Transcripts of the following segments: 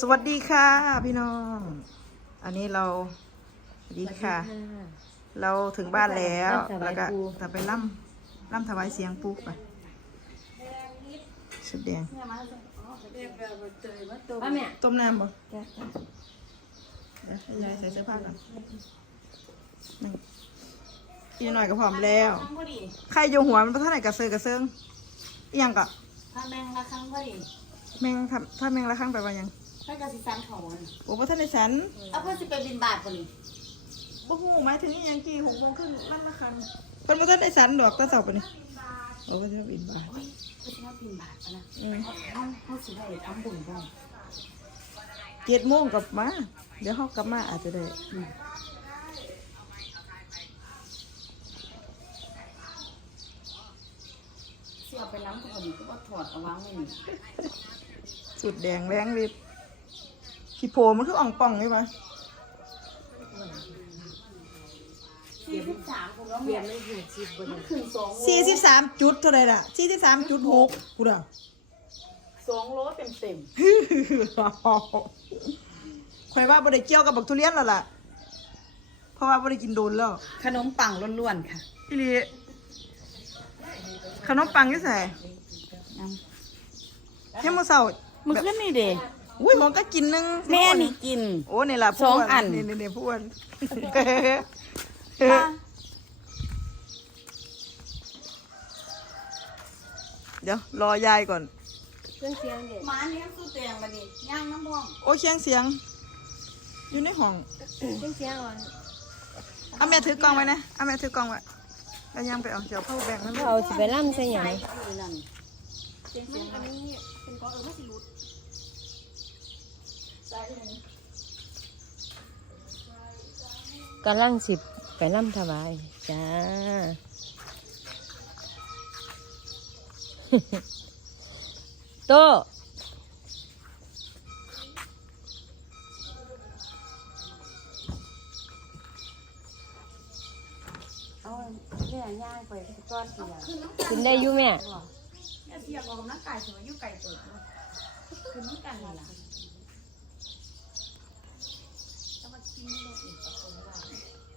สวัสดีค่ะ พี่น้อง อันนี้เราสวัสดีค่ะ เราถึงบ้านแล้วล่ำถวายแล้วก็ปู่จะไปล่ำล่ำถวายเสียงปุ๊บไปชุดแดงป้าแม่ต้มน้ำบ่เดี๋ยวให้ยายใส่เสื้อผ้าก่อนนี่อีกหน่อยก็พร้อมแล้วครั้งพอดีใครอยู่หัวมันเท่าไหร่กระเซอร์กระเซิงอิหยังก็ถ้าแมงละครั้งพอดีแมงทำถ้าแมงละครั้งไปว่าหยัง ถ้ากระสิสันเขาอะโอ้พ่ท่านในสันเอาเพื่อสิไปบินบาทพอดีบ่ฮู้หมายถึงอิหยังกี่หกโมงครึ่งนั่นละครั้งเพิ่นบ่ทันได้สันดอกแตะเช้าปะนี่โอ้บ่ทันบินบาทเพื่อสิมาบินบาทปะนะอืมเขาเขาสิได้ทำบุญบ้างเจ็ดโมงกลับมา เดี๋ยวเขากลับมาอาจจะได้เสียไปล้างพอดีก็ว่าถอดเอาวางไว้นี่สุดแดงแรงลิบ ขี้โพมันคืออ่องป่องใช่ไหมสี่สิบสามผมแล้วเรียนไม่ถึงสิบมันถึงสองโลสี่สิบสามจุดเท่าไหรล่ะสี่สิบสามจุดหกกูเด้อสองโลเต็มเต็มข่อยว่าบ่ได้เกี่ยวกับบักทุเรียนแล้วล่ะ เพราะว่าบ่ได้กินโดนแล้ว ขนมปังล้วนๆค่ะพี่ลีขนมปังอยี่ใส่แค่มื้อเช้ามึงขึ้นนี่เด้ อุ้ยหมองก็กินหนึงแม่นี่กิน โอ้นี่ล่ะผู้สองอัน นี่นี่นี่ผู้อ้วนเดี๋ยวรอยายก่อน เครื่องเสียงเด็ดหมาเลี้ยงสู้เตียงมาดิย่างน้ำม่วงโอ้เชียงเสียง อยู่ในห้องเครื่องเสียงอ่อนเอาแม่ถือกล้องไว้นะเอาแม่ถือกล้องไว้แล้วยังไปเอาเดี๋ยวเข้าแบ่งนั่นเอาสิไปล่ำใส่หยังอยู่นั่นกำลังสิบไปล่ำถวายจ้าโตเอาเนี่ยย่างไปก้อนเสียกินได้อยู่แม่ เสียออกน้ำกายสวยอยู่ไก่ตัวคือนี่กันล่ะจะมากินไม่ได้อีกคนว่า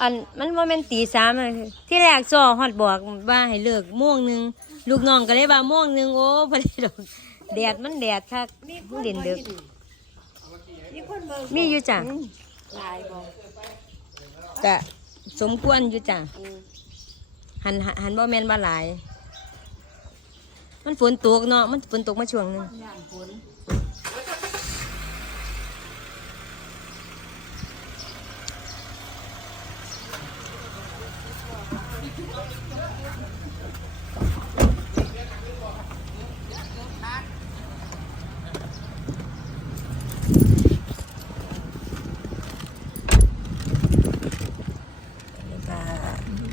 อันมันว่าแม่นตีสามอะที่แรกซอฮอดบอกว่าให้เลิกโม่วงหนึงลูกน้องก็เลยว่าโม่วงหนึงโอ้บ่ได้ดอกแดดมันแดดคักมันเด่นเดึกนี่คนเบิ่งมีอยู่จ้ะลายบอกก็สมควรอยู่จ้ะหันหันหันบ่แม่นว่าหลาย มันฝนตกเนาะมันฝนตกมาช่วงหนึงย่างผล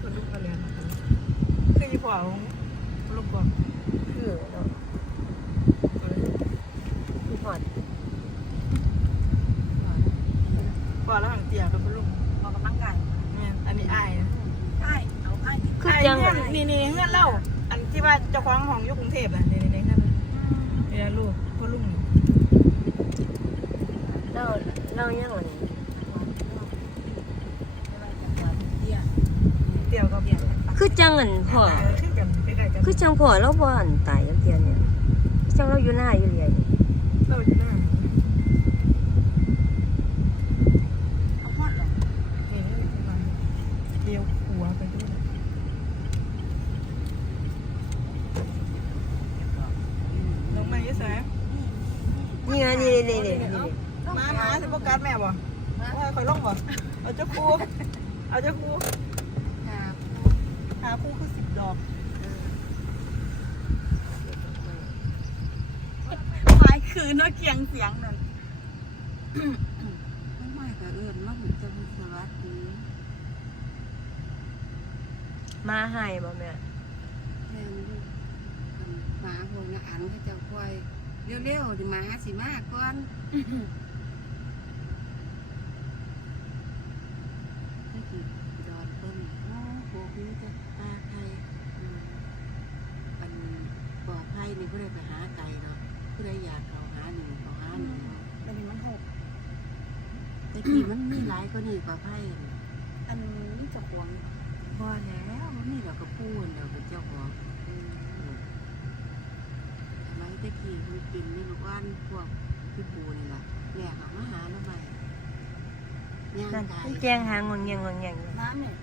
คนลูกกระเรียนคือยี่ปัวของลูกก่อน คือเนาะคือฮอดปัวแล้วห่างเตียกับลูกออกกำลังกายเนี่ยอันนี้อายนะใช่เอาไอ้ที่คืออายจังเงื่อนนี่นี่เงื่อนเล่า อันที่ว่าเจ้าของห้องอยู่กรุงเทพอะนี่นี่เงื่อนนี่นะลูกพ่อลุงนี่เล่าเล่ายังวันนี้เตี่ยวกับเบียร์คือจังอันพ่อ คือจังพ่อเราบ่อันตายจังเทียเนี่ยจังเราอยู่หน้าอยู่เรื่อยเราอยู่หน้าเอาฮอดเลยนี่นี่นี่มาเดียวหัวไปด้วยน้องใหม่ยี่สายนี่ไงนี่นี่นี่นี่มามาถึงโฟกัสแม่บ่ว่าคอยลงบ่เอาเจ้าครูเอาเจ้าครูหาครูคือสิบดอก ไม้ คือเนาะเคียงเสียงนั่นไม่ไม่ก็เอิญมาหุ่นจะมีสวัสดีมาให้บ่แม่แทนลูกอันหมาพวกนั้นอันเขาเจะคอยเร็วๆดิหมาสิมาก่อนให้กินดอนเปิ้นโอ้โหนี่จะตาไทยอืมอันปลอดภัยนี่ผู้ใดไปหาไก่เนาะผู้ใดอยากเขาหาหนึ่งเขาหาหนึ่งเนาะ อันนี้มันหก แต่ที่มันมีหลายก็นี่ปลอดภัยอันนี้จะหวงพอแล้วมันมีเราก็พูดเราเป็นเจ้าของอืมทำไมตะกี้มันกินไม่รู้ว่านพวกพี่ปูนี่ล่ะแม่เขามาหาทำไมย่างนั่นกายมันแกงหางงวงเงียงงวงเงียงอยู่น้ำเนี่ย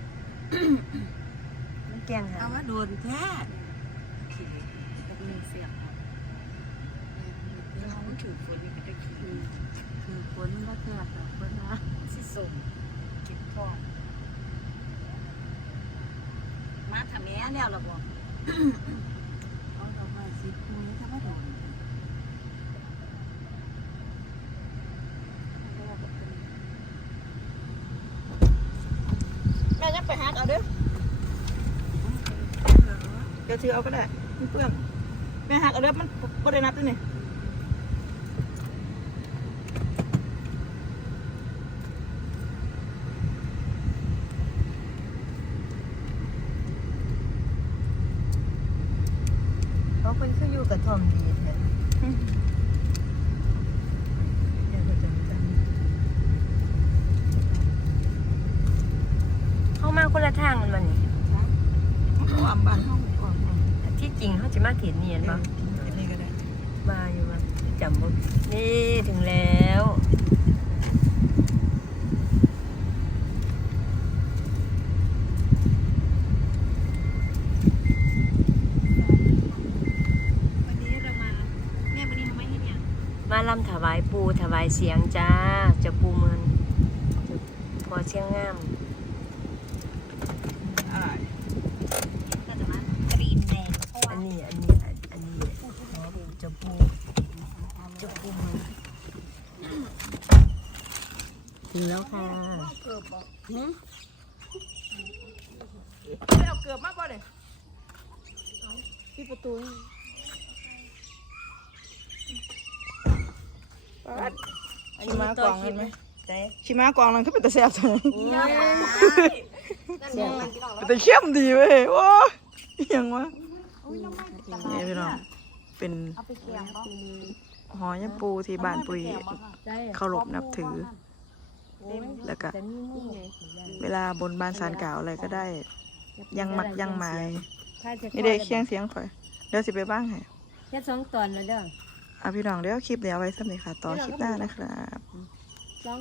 มันแกงหาเอางว่าโดนแท้ จะมีเสียงเราไม่ ถือฝนนี่มันจะขี้อืมคือคนว่าแท้แต่คนนะสิส่งเก็บทองมาทำแม่แล้วหรอบอกเอาเราไปสิคุยถ้าว่าโดนแม่ยังไปหาเอาเด้อเดี๋ยวถือเอาก็ได้ไม่เปลืองแม่หักเอาเด้อมันก็ได้นับด้วยนี่ เขา เป็นคืออยู่กับทอมดีแท้เดี๋ยวก็จำจำเข้ามาคนละทางมันมานี่ความบ้านห้องความที่จริงเขาจะมาเขียนเนียนบ่นี่ก็ได้มาอยู่ว่าจำบ่นี่ถึงแล้ว วันนี้เรามาแม่วันนี้เราไม่ให้เนี่ย มาลำถวายปูถวายเสียงจ้าเจะปูเมือนพอเชียงงามอันนี้อันนี้อันนี้จะปูจะปูเมือนถึงแล้วค่ะเกือบบอกไม่เอาเกือบมากกว่าเลยที่ประตู ชิมากวางเลยไหมเต้ชิมากวางนั่นก็เป็นตะแซ่บจังโอ้ยเป็นตะเข้มดีเว้ยว้าอหยังวะนี่พี่น้องเป็นเอาไปแกงบ่หอยปูที่บ้านปุยได้เคารพนับถือ แล้วก็แต่มีงูไงเวลาบนบานสารกล่าวอะไรก็ได้ ยังมักยังหมายถ้าจะนี่เด็กเคียงเสียงข่อย เดี๋ยวสิไปบ้างให้แค่สองตอนแล้วเด้อ อาพี่น้องเดี๋ยวคลิปเดี๋ยวไว้สำหน่อยค่ะ ต่อคลิปหน้านะครับสอง